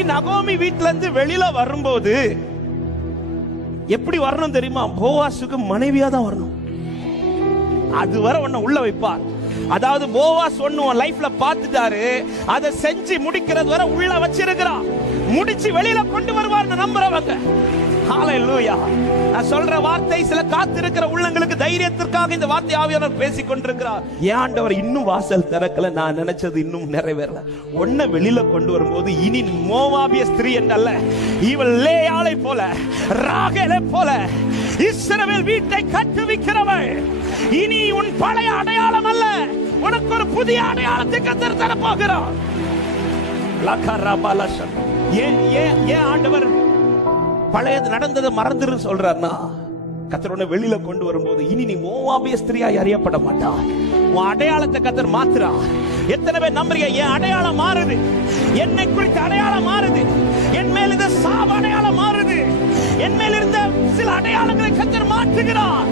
இன்னைக்கு நகோமி வீட்டுல இருந்து வெளியில வரும்போது எப்படி வரணும் தெரியுமா? போவாசுக்கு மனைவியா தான் வரணும். அது வரை உன்னை உள்ள வைப்பார். அதாவது போவாஸ் ஒண்ணு உன் லைஃப்ல பார்த்துட்டாரு. அதை செஞ்சு முடிக்கிறது வரை உள்ள வச்சிருக்கிறான். முடிச்சு வெளியில கொண்டு வருவார்னு நம்புறவங்க. நான் சொல்ற வார்த்தை சில காத்திருக்கிற உள்ளங்களுக்கு தைரியத்திற்காக இந்த வார்த்தை ஆவியானவர் பேசிக் கொண்டிருக்கிறார். ஏன் இன்னும் வாசல் திறக்கல? நான் நினைச்சது இன்னும் நிறைவேறல. ஒன்ன வெளியில கொண்டு வரும்போது இனி மோவாபிய ஸ்திரீ என்றல்ல. இவள் லேயாளை போல ராகலை போல இஸ்ரவேல் வீட்டை கட்டுவிக்கிறவள் இனி உன் பழைய அடையாளம் அல்ல. உனக்கு ஒரு புதிய அடையாளத்தை கத்தர் தர ஏன் ஏன் ஏன் ஆண்டவர் பழையது நடந்ததை மறந்துரு சொல்றாருன்னா கத்தர் உன்னை வெளியில கொண்டு வரும்போது இனி நீ மோவாபிய ஸ்திரியாய் அறியப்பட மாட்டா. உன் அடையாளத்தை கத்தர் மாத்துறா. எத்தனை பேர் நம்புறீங்க என் அடையாளம் மாறுது. என்னை குறித்த அடையாளம் மாறுது. என் மேல் இருந்த சாப அடையாளம் மாறுது. என் மேல் இருந்த சில அடையாளங்களை கத்தர் மாற்றுகிறார்.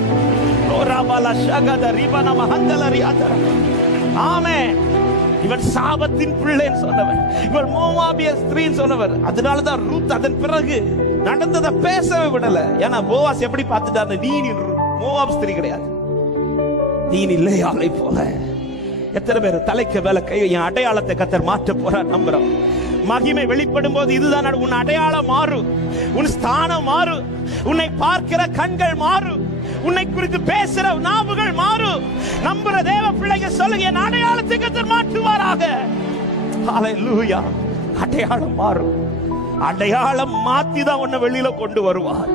ஓ ராபாலா ஷகத நம அஞ்சல் ரியாதர. ஆமே இவன் சாபத்தின் பிள்ளைன்னு சொன்னவன் இவள் மோவாபிய ஸ்திரீன்னு சொன்னவர். அதனாலதான் ரூத் அதன் பிறகு நடந்ததை பேசவே விடல. ஏன்னா போவாஸ் எப்படி பார்த்துட்டாரு நீ நீ மோவாப் ஸ்திரீ கிடையாது. நீ இல்லை ஆளை போல. எத்தனை பேர் தலைக்கு மேல கை என் அடையாளத்தை கத்தர் மாற்ற போற நம்புறோம். மகிமை வெளிப்படும் போது இதுதான் உன் அடையாளம் மாறும் உன் ஸ்தானம் மாறும் உன்னை பார்க்கிற கண்கள் மாறும் உன்னை குறித்து பேசுற நாவுகள் மாறும் நம்புற தேவ பிள்ளைங்க சொல்லுங்க என் அடையாளம் ஹalleluya அடையாளம் மாறும் அடையாளம் மாத்தி தான் உன்னை வெளியில கொண்டு வருவார்.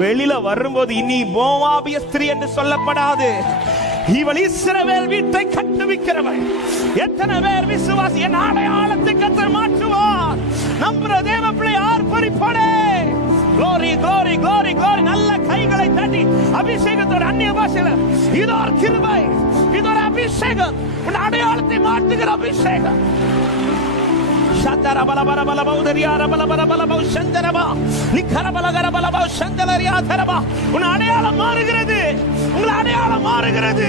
வெளியில வரும்போது இனி மோவாபிய ஸ்திரீ என்று சொல்லப்படாது. இவள் இஸ்ரவேல் வீட்டை கட்டுவிக்கிறவள் எத்தனை பேர் விசுவாசி என் அடையாளத்தை கத்தர் மாற்றுவார். நம்புற தேவ பிள்ளை ஆர்ப்பரிப்படே glory glory glory கோரி நல்ல கைகளை தட்டி அபிஷேகத்தோட அந்நிய பாஷையில இது ஒரு கிருபை இது ஒரு அபிஷேகம். உன் அடையாளத்தை மாற்றுகிற அபிஷேகம். Shandara bala bala bala bau dariara bala bala bala bau shandaraba உன் அடையாளம் மாறுகிறது உங்கள் அடையாளம் மாறுகிறது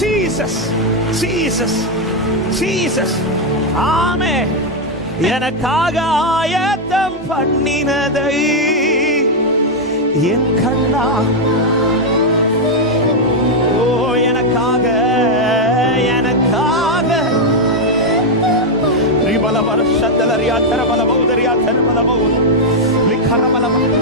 ஜீசஸ் ஜீசஸ் ஜீசஸ் ஆமே எனக்காக ஆயத்தம் பண்ணினதை என் கண்ணா. ஓ எனக்காக. ಷಂದಲರಿಯ ಥರ ಬಲಬಹುದು ರಿಯ ಥರ ಬಲಬಹುದು ಲಿಖರ ಬಲಬಹುದು